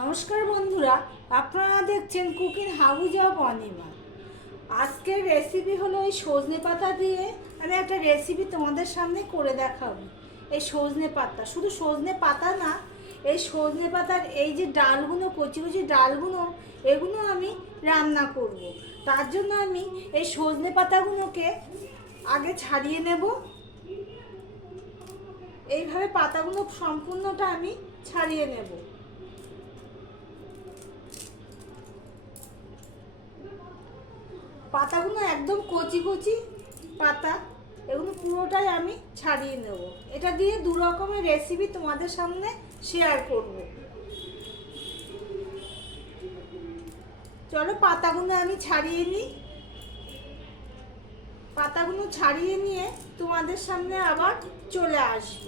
নমস্কার বন্ধুরা, আপনারা দেখছেন কুকিং হাউজ অফ অনিমা। আজকের রেসিপি হলো এই সজনে পাতা দিয়ে আমি একটা রেসিপি তোমাদের সামনে করে দেখাবো। এই সজনে পাতা, শুধু সজনে পাতা না, এই সজনে পাতার এই যে ডালগুলো কচি কচি ডালগুলো এগুলো আমি রান্না করব। তার জন্য আমি এই সজনে পাতাগুলোকে আগে ছাড়িয়ে নেব। এইভাবে পাতাগুলো সম্পূর্ণটা আমি ছাড়িয়ে নেব। পাতাগুলো একদম কচি কচি পাতা, এগুলো পুরোটাই আমি ছাড়িয়ে নেব। এটা দিয়ে দু রকমের রেসিপি তোমাদের সামনে শেয়ার করব। চলো পাতাগুলো আমি ছাড়িয়ে নিই। পাতাগুলো ছাড়িয়ে নিয়ে তোমাদের সামনে আবার চলে আসব।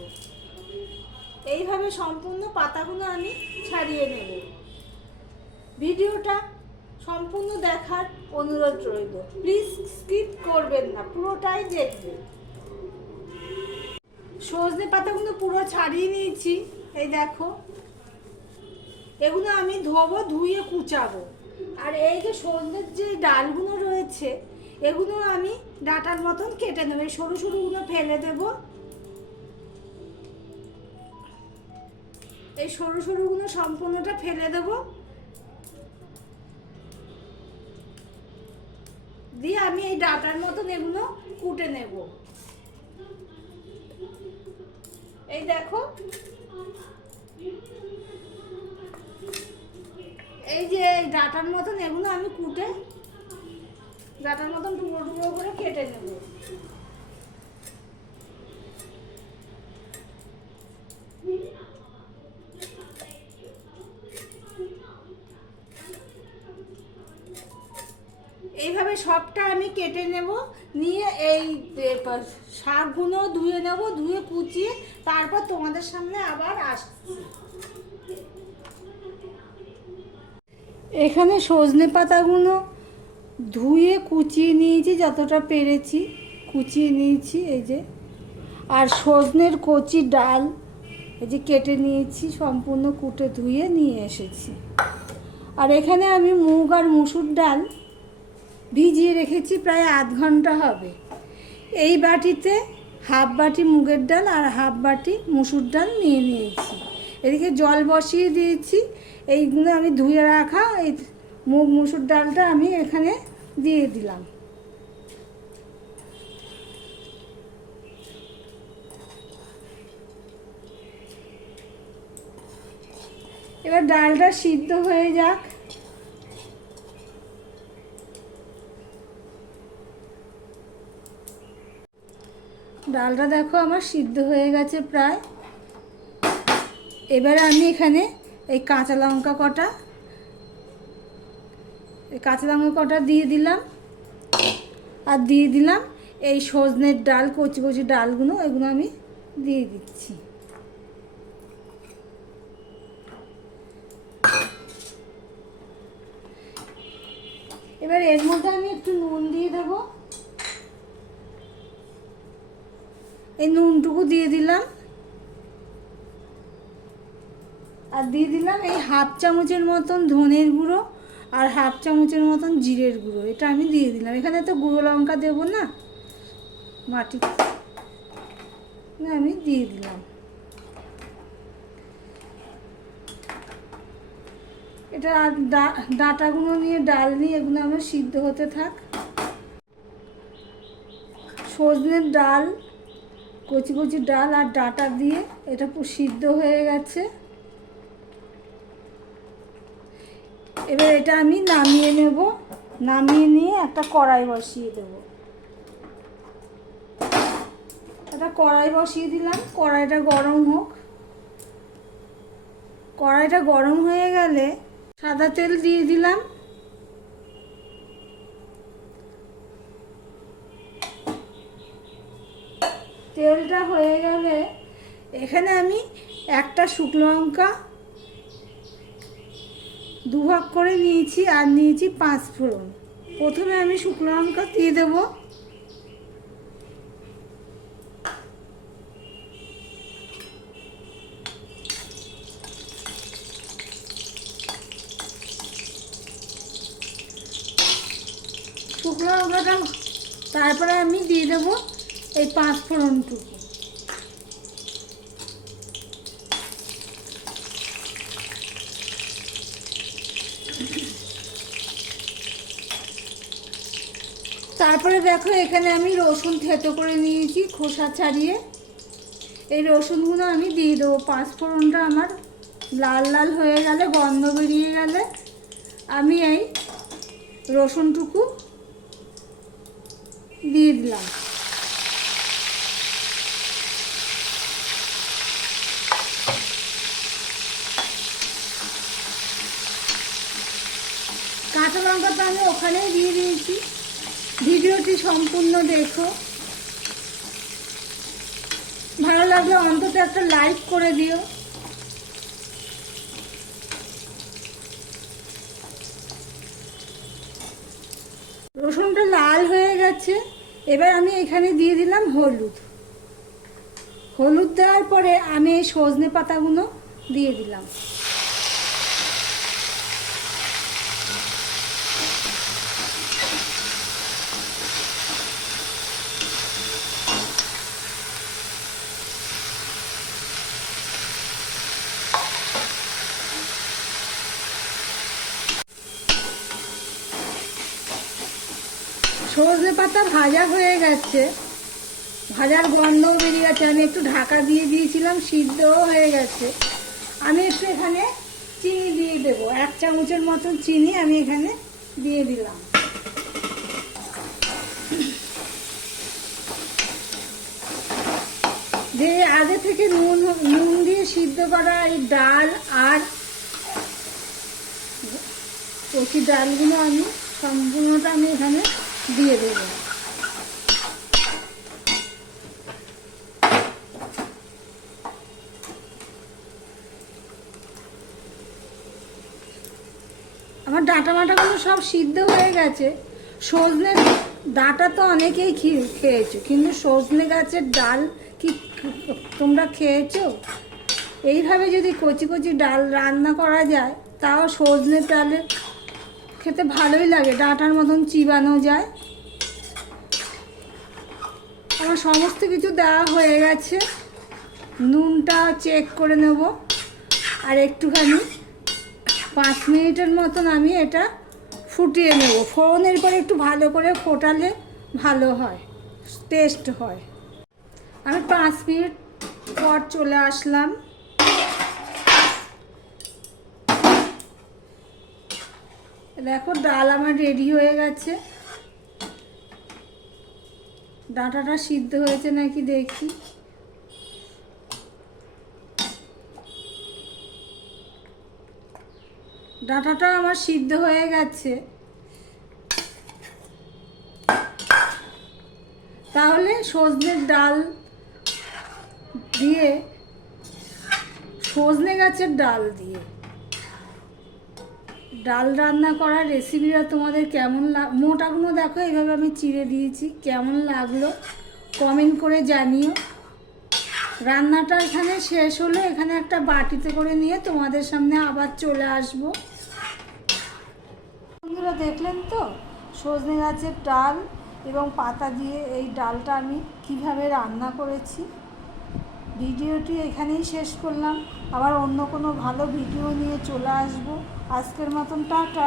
এইভাবে সম্পূর্ণ পাতাগুলো আমি ছাড়িয়ে নেব। ভিডিওটা সম্পূর্ণ দেখার অনুরোধ রইল। প্লিজ স্কিপ করবেন না, পুরোটাই দেখবেন সজনে পাতাগুলো পুরো ছাড়িয়ে নিয়েছি, এই দেখো। এগুলো আমি ধোবো, ধুয়ে কুচাবো। আর এই যে সজনের যে ডালগুলো রয়েছে, এগুলো আমি ডাটার মতন কেটে নেব। এই সরু সরুগুলো ফেলে দেব। এই সরু সরুগুলো সম্পূর্ণটা ফেলে দেবো। দিয়ে আমি এই ডাটার মতন এগুলো কুটে নেব। এই দেখো। এই যে এই ডাটার মতন এগুলো আমি কুটে, ডাটার মতন টুকরো টুকরো করে কেটে নেব। এইভাবে সবটা আমি কেটে নেব, নিয়ে এই শাকগুলো ধুয়ে নেব, ধুয়ে কুচিয়ে তারপর তোমাদের সামনে আবার আসছি এখানে সজনে পাতাগুলো ধুয়ে কুচিয়ে নিয়েছি, যতটা পেরেছি, কুচিয়ে নিয়েছি এই যে। আর সজনের কচি ডাল এই যে কেটে নিয়েছি, সম্পূর্ণ কুটে ধুয়ে নিয়ে এসেছি। আর এখানে আমি মুগ আর মুসুর ডাল ভিজিয়ে রেখেছি প্রায় আধ ঘণ্টা হবে। এই বাটিতে হাফ বাটি মুগের ডাল আর হাফ বাটি মুসুর ডাল নিয়ে নিয়েছি। এদিকে জল বসিয়ে দিয়েছি। এইগুলো আমি ধুয়ে রাখা এই মুগ মুসুর ডালটা আমি এখানে দিয়ে দিলাম। এবার ডালটা সিদ্ধ হয়ে যাক। ডালটা দেখো আমার সিদ্ধ হয়ে গেছে প্রায়। এবারে আমি এখানে এই কাঁচা লঙ্কা কটা, এই কাঁচা লঙ্কা কটা দিয়ে দিলাম। আর দিয়ে দিলাম এই সজনের ডাল, কচি কচি ডালগুলো, এগুলো আমি দিয়ে দিচ্ছি। এবার এর মধ্যে আমি একটু নুন দিয়ে দেবো। এই নুনটুকু দিয়ে দিলাম। আর দিয়ে দিলাম এই হাফ চামচের মতন ধনের গুঁড়ো আর হাফ চামচের মতন জিরের গুঁড়ো। এটা আমি দিয়ে দিলাম। এখানে তো গুঁড়ো লঙ্কা দেবো না, মাটি আমি দিয়ে দিলাম। এটা ডাঁটাগুলো নিয়ে ডাল নিয়ে এগুলো আমার সিদ্ধ হতে থাক। সজনের ডাল কচি কচি ডাল আর ডাঁটা দিয়ে এটা পুরো সিদ্ধ হয়ে গেছে। এবার এটা আমি নামিয়ে নেব। নামিয়ে নিয়ে একটা কড়াই বসিয়ে দেব। একটা কড়াই বসিয়ে দিলাম। কড়াইটা গরম হোক। কড়াইটা গরম হয়ে গেলে সাদা তেল দিয়ে দিলাম। তেলটা হয়ে গেলে এখানে আমি একটা শুকনো লঙ্কা দুভাগ করে নিয়েছি আর নিয়েছি পাঁচ ফোড়ন। প্রথমে আমি শুকনো লঙ্কা দিয়ে দেবো। শুকনো লঙ্কাটা তারপরে আমি দিয়ে দেবো। এই পাঁচ ফোড়নটুকু তারপরে দেখো, এখানে আমি রসুন থেতো করে নিয়েছি, খোসা ছাড়িয়ে। এই রসুনগুলো আমি দিয়ে দেবো। পাঁচ ফোড়নটা আমার লাল লাল হয়ে গেলে, গন্ধ বেরিয়ে গেলে, আমি এই রসুনটুকু দিয়ে দিলাম কাঁচা লঙ্কাটা আমি ওখানেই দিয়ে দিয়েছি। ভিডিওটি সম্পূর্ণ দেখো। ভালো লাগলে অন্তত একটা লাইক করে দিও। রসুনটা লাল হয়ে গেছে। এবার আমি এখানে দিয়ে দিলাম হলুদ। হলুদ দেওয়ার পরে আমি এই সজনে পাতাগুলো দিয়ে দিলাম। সজনে পাতা ভাজা হয়ে গেছে। ভাজার গন্ধও বেরিয়ে গেছে আমি একটু ঢাকা দিয়ে দিয়েছিলাম, সিদ্ধও হয়ে গেছে। আমি একটু এখানে চিনি দিয়ে দেবো। এক চামচের মতন চিনি আমি এখানে দিয়ে দিলাম। যে আগে থেকে নুন নুন দিয়ে সিদ্ধ করা এই ডাল আর কচি ডালগুলো আমি সম্পূর্ণটা আমি এখানে দিয়ে দেব। আমার ডাঁটা মাটাগুলো সব সিদ্ধ হয়ে গেছে। সজনে ডাঁটা তো অনেকেই খেয়েছো, কিন্তু সজনে গাছের ডাল কি তোমরা খেয়েছো? এইভাবে যদি কচি কচি ডাল রান্না করা যায়, তাও সজনে ডালে খেতে ভালোই লাগে, ডাঁটার মতন চিবানো যায়। আমার সমস্ত কিছু দেওয়া হয়ে গেছে। নুনটা চেক করে নেব। আর একটুখানি পাঁচ মিনিটের মতন আমি এটা ফুটিয়ে নেব। ফোড়নের পরে একটু ভালো করে ফোটালে ভালো হয় টেস্ট হয়। আমি পাঁচ মিনিট পর চলে আসলাম। দেখো ডাল আমার রেডি হয়ে গেছে। ডাটাটা সিদ্ধ হয়েছে নাকি দেখি। ডাঁটাটা আমার সিদ্ধ হয়ে গেছে। তাহলে সজনের ডাল দিয়ে, সজনে গাছের ডাল দিয়ে। ডাল রান্না করার রেসিপিটা তোমাদের কেমন লাগ মোটাগুলো দেখো, এইভাবে আমি চিড়ে দিয়েছি। কেমন লাগল কমেন্ট করে জানিও। রান্নাটা এখানে শেষ হলো। এখানে একটা বাটিতে করে নিয়ে তোমাদের সামনে আবার চলে আসব। বন্ধুরা, দেখলেন তো? সজনে গাছের ডাল এবং পাতা দিয়ে এই ডালটা আমি কীভাবে রান্না করেছি। ভিডিওটি এখানেই শেষ করলাম। আবার অন্য কোনো ভালো ভিডিও নিয়ে চলে আসব। আজকের মতন টাটা।